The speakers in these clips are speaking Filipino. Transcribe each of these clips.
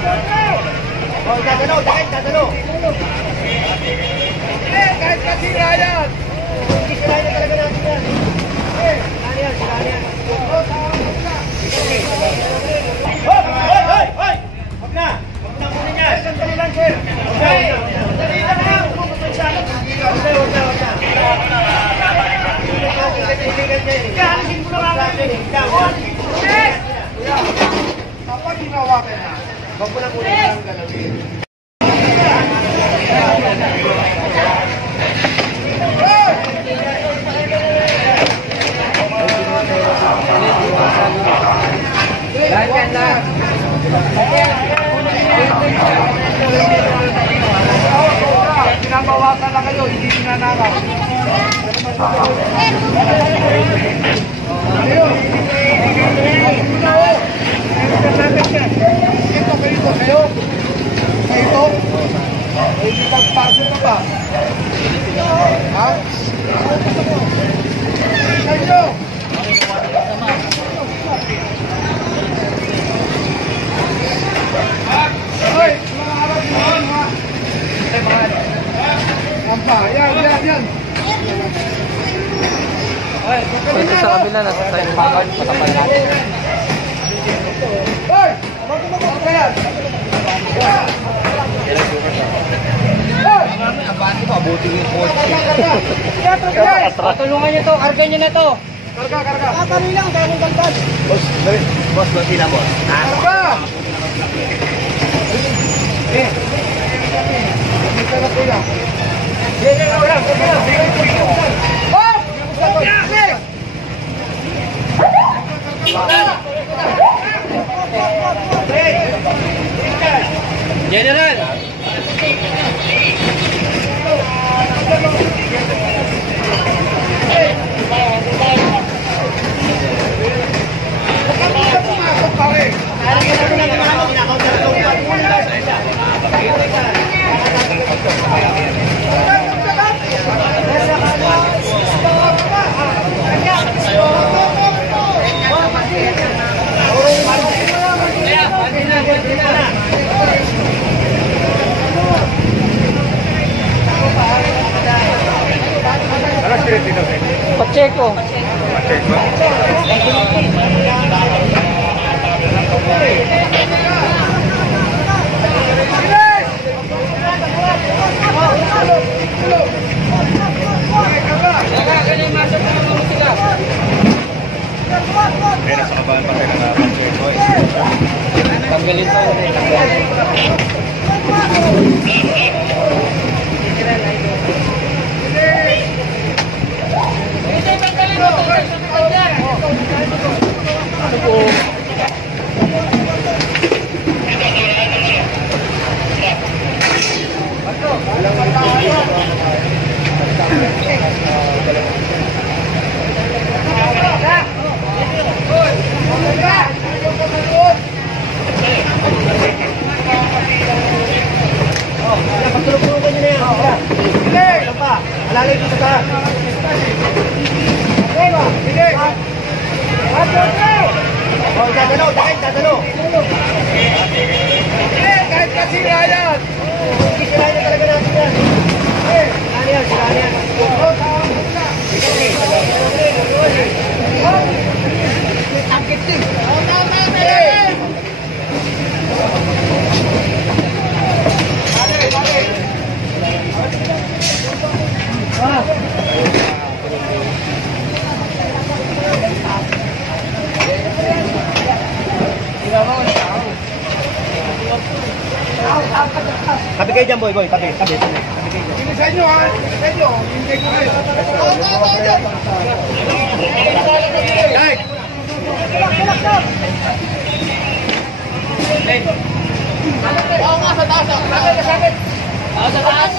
Oh, dadalo, dadalo. Kahit kasi Ryan. Hindi sila na talaga natin yan. Sila yan, sila yan. Hoy! Huwag na! Huwag na kunin yan! Sandali lang, sir! Sandali lang! Huwag na! Kalisin mo na natin! Kapag ginawa ka na, huwag mo na kunin ang galawin. Pinabawasan na kayo, hindi sinanakaw. Ito kayo. Ito. May pagpasok ka ba? Ha? Kayo! Hoy! Mga harap mo! Yan! Ito sa kabila na sa side bakal, patapal natin. Hoy! Magkumagod ka yan! Tulungan niyo to, karga niyo na to. Karga. Kami lang, kaya kong galbad. Boss, sila boss. Karga! General! Pacheco. Tanggalin pa. Patulog-tulungan nyo na yan. Ito pa. Alalay dito ka. Sige. Oh, dadalo. Kahit kasi Ryan. Hindi sila na talaga natin yan. Sila yan. Takit din. Tabi kayo dyan, boy. Tabi kayo dyan. Hindi sa inyo, ha? Sa inyo. Hindi ko kayo. Dahil. Oo nga, sa taas. Sakit. Sa taas.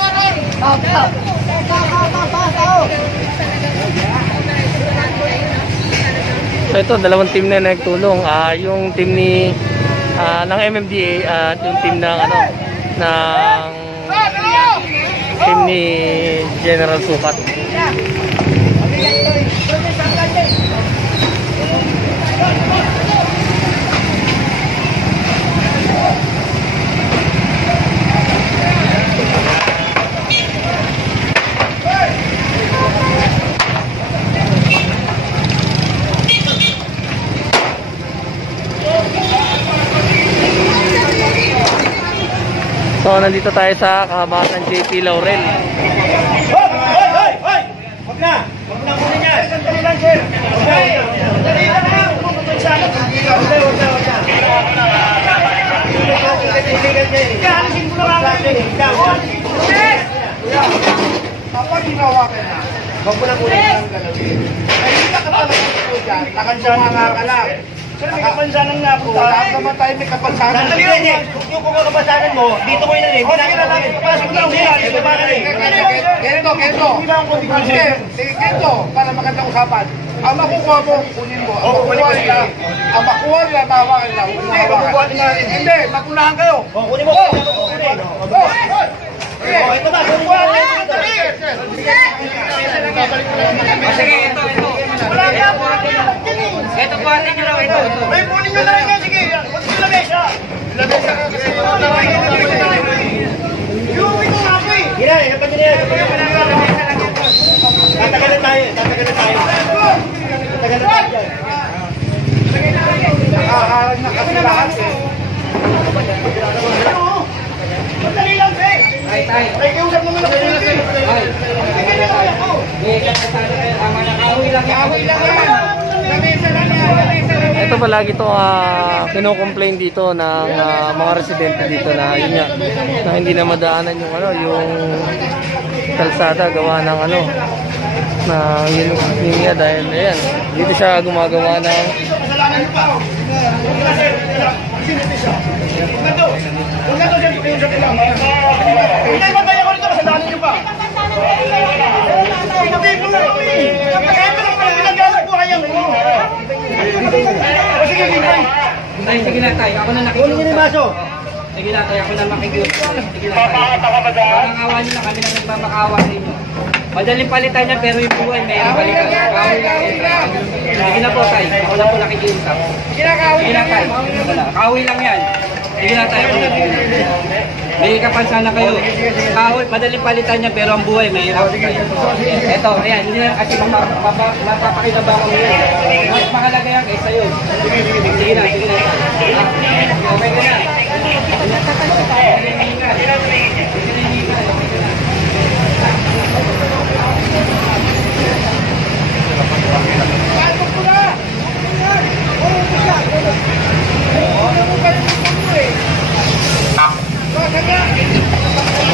So ito, dalawang team na nagtulong. Yung team ni ng MMDA at yung team ng team ni General Sukat. So nandito tayo sa kahabaan ng JP Laurel. Hoy! Wag na! Wag na kunin yan! Sandali lang, sir! Okay! Sandali lang na! Pupunta siya! Wag na! Kaalisin mo lang ako! Kapag ginawa ka na, wag mo na muna ng galawin. Ay, hindi ka talaga po dyan. Nakansama ka lang. Sir, may kapansanan nga po. Wala naman tayo may kapansanan. Sandali lang eh! Yung kung kapansanan mo, dito ko yun na rin. Hindi na kita natin. Pasok lang! Hindi ba ka rin? Ganito. Ganito, para magandang usapan. Ang makukuha mo, kunin mo. Ang makukuha nila, mahawakan lang. Hindi, magunahan kayo. Kunin mo! Kunin mo! Ito ba? Kukuha! Sige, ito. Wala nga po! Ito po atin nyo lang, ito. May kunin nyo na rin yan! Sige! Huwag nyo lamesa! Yung ito nga po eh! Hira, inapan nyo na yan! Tatagalan tayo! Tatagalan tayo dyan! Nakasilahan eh. Madali lang, sir! Tay. Ay, kiusap naman ako dito! Ay. Ay, ganyan lang ako! May kapatalo kayo, tama na kahoy lang. Kahoy lang yan. Lamesa lang yan. Ito palagi to kino-complain dito ng mga residente dito na yun nga na hindi na madaanan yung yung kalsada gawa ng na yun nga dahil ayan dito siya gumagawa ng Kasalanan niyo pa! Huwag na, sir! Sinipis siya! Huwag na to, sir! Kiusap nyo lang! Hindi, magkaya ko rito! Kasalanan niyo pa! Hindi po lang kami! Kaya ito lang pala pinaggalang buhay yan! Sige, Lingay! Tay, sige na tay, ako na Kunin nakikiusap. niyo yung baso! Sige na tay, ako na makikiusap. Sige na tay. Parang awa nyo na, kami na nagmamakawa sa inyo. Madaling palitan niya pero yung buhay may balikan. Kahoy lang yan. Sige na po tay, ako na po nakikiusap. Sige na tay, kahoy lang yan. Sige na tay, ako na nakikiusap. May kapansanan na kayo. Kahoy, madaling palitan niya pero ang buhay may hirap kayo. Eto, ayan, hindi na kasi mapapakinabangan mo yun. Mas mahalaga yan kaysa yun. Sige na. Okay ka na.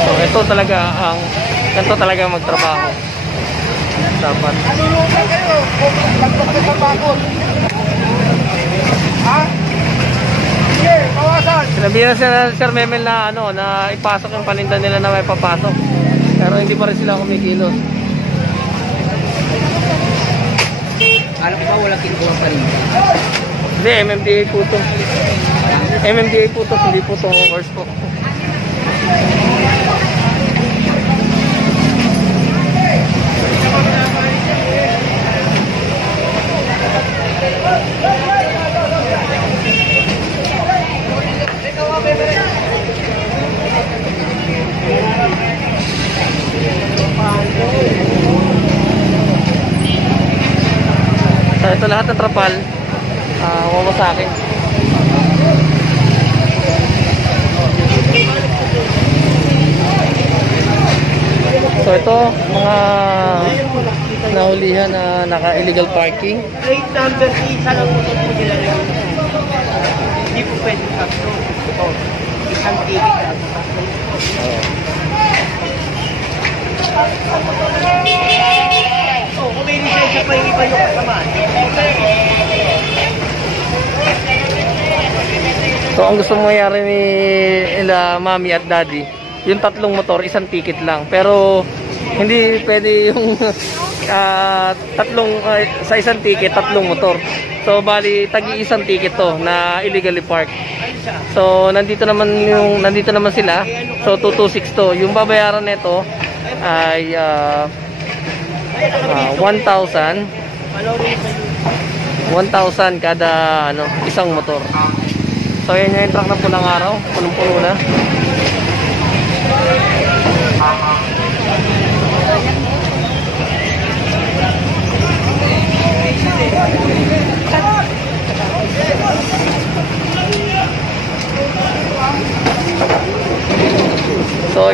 so ito talaga magtrabaho dapat Nalulugan kayo. Pagpag sa bakod. Ha? Sige, bawasan. sinabihan sila Sir Memel na na ipasok yung paninda nila na may papasok pero hindi pa rin sila kumikilos. Alam ko ba walang kinukuha pa rin? Hindi, MMDA po to. MMDA po to, hindi po to course po. So, ito lahat ng trapal, wamasakin. So ito, mga nahulihan na naka-illegal parking. Plate number isa lang po ito nila rin. Hindi po pwede tatlo. Isang ticket lang. Kung may lisensya pa yung iba yung kasama. So ang gusto mangyari ni Mami at Daddy, yung tatlong motor, isang ticket lang. Pero hindi pwede yung sa isang ticket, tatlong motor. So bali tagi-isang ticket to na illegally parked. So nandito naman sila. So 226 to. Yung babayaran nito ay 1,000 kada isang motor. So yan yung truck na pulang araw, punong-puno na.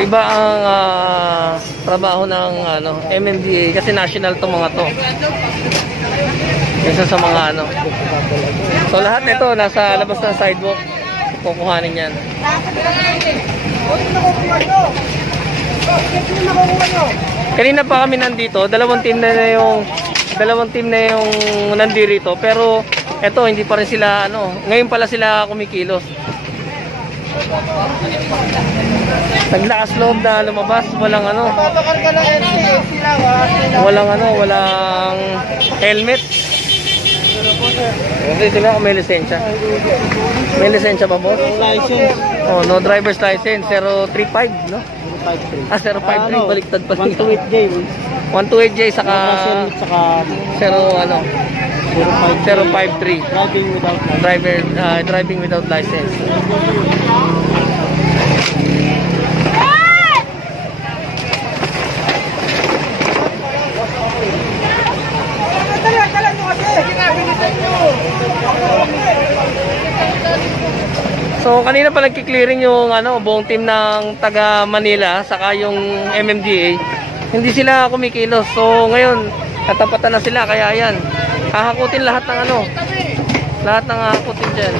iba ang trabaho ng MMDA kasi national to mga to. Isa sa mga So lahat nito nasa labas ng sidewalk. Kukuhanin yan. Kanina pa kami nandito, dalawang team na yung nandirito, pero eto hindi pa rin sila ngayon pala sila kumikilos. Naglakas loob na lumabas, walang walang helmet. Okay, ito lang kung may lisensya. May lisensya pa, boss? License. Oh, no driver's license, 035, no? 053, baliktad pa. 128J. 128J saka 053. Driving without license. So kanina pa nagki-clearing yung buong team ng taga Manila saka yung MMDA. Hindi sila kumikilos. So ngayon tatapatan na sila kaya yan. Hahakutin lahat ng lahat ng hahakutin diyan.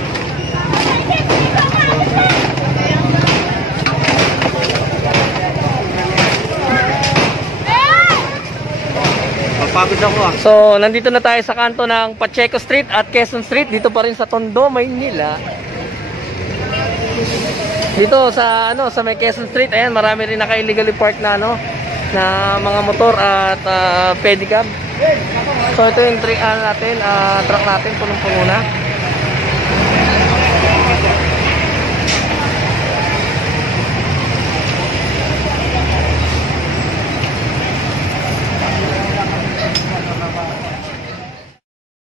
So nandito na tayo sa kanto ng Pacheco Street at Quezon Street, dito pa rin sa Tondo, Maynila. Dito sa sa may Quezon Street, ayan, marami rin naka-illegally park na na mga motor at pedicab. So ito yung truck natin, punong-puno na.